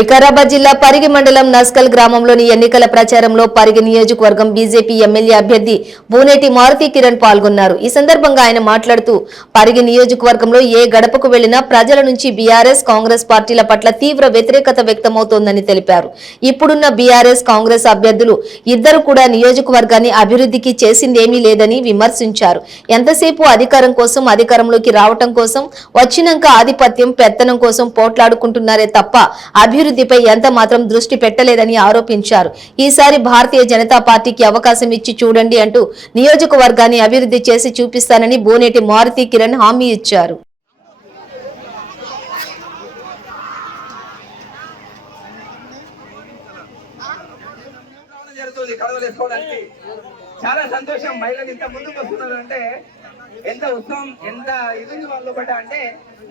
వికారాబాద్ జిల్లా పరిగి మండలం నస్కల్ గ్రామంలోని ఎన్నికల ప్రచారంలో పరిగి నియోజకవర్గం బీజేపీ ఎమ్మెల్యే అభ్యర్థి బూనేటి మారుతి కిరణ్ పాల్గొన్నారు. ఈ సందర్భంగా ఆయన మాట్లాడుతూ పరిగి నియోజకవర్గంలో ఏ గడపకు వెళ్లినా ప్రజల నుంచి బీఆర్ఎస్ కాంగ్రెస్ పార్టీల పట్ల తీవ్ర వ్యతిరేకత వ్యక్తమవుతోందని తెలిపారు. ఇప్పుడున్న బీఆర్ఎస్ కాంగ్రెస్ అభ్యర్థులు ఇద్దరు కూడా నియోజకవర్గాన్ని అభివృద్ధికి చేసిందేమీ లేదని విమర్శించారు. ఎంతసేపు అధికారం కోసం, అధికారంలోకి రావటం కోసం, వచ్చినాక ఆధిపత్యం పెత్తనం కోసం పోట్లాడుకుంటున్నారే తప్ప అభివృద్ధిపై ఎంత మాత్రం దృష్టి పెట్టలేదని ఆరోపించారు. ఈసారి భారతీయ జనతా పార్టీకి అవకాశం ఇచ్చి చూడండి అంటూ నియోజకవర్గాన్ని అభివృద్ధి చేసి చూపిస్తానని బూనేటి మారుతి కిరణ్ హామీ ఇచ్చారు. చాలా సంతోషం. మహిళలు ఇంత ముందుకు వస్తున్నారంటే ఎంత ఉత్సవం, ఎంత ఇది వాళ్ళు ఒకట అంటే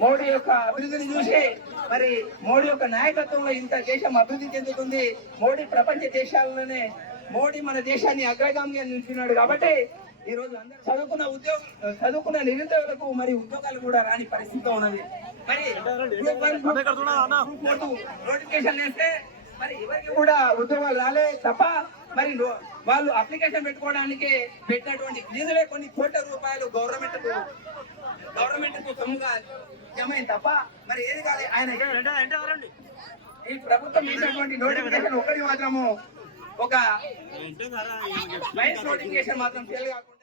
మోడీ యొక్క అభివృద్ధిని చూసి, మరి మోడీ యొక్క నాయకత్వంలో ఇంత దేశం అభివృద్ధి చెందుతుంది. మోడీ ప్రపంచ దేశాలలోనే మోడీ మన దేశాన్ని అగ్రగామిగా నిలిచినాడు. కాబట్టి ఈ రోజు అందరూ చదువుకున్న నిరుద్యోగులకు మరి ఉద్యోగాలు కూడా రాని పరిస్థితిలో ఉన్నది. మరి నోటిఫికేషన్ వేస్తే మరి ఎవరికి కూడా ఉద్యోగాలు రాలే తప్ప మరి వాళ్ళు అప్లికేషన్ పెట్టుకోవడానికి పెట్టినటువంటి ఫీజులే కొన్ని కోట్ల రూపాయలు గవర్నమెంట్ కు సొమ్ముగా జమైంది తప్ప మరి ఏది కాదు. ఆయన ఈ ప్రభుత్వం ఇచ్చినటువంటి నోటిఫికేషన్ ఒకటి మాత్రము ఒక నోటిఫికేషన్ మాత్రం ఫెయిల్ కాకుండా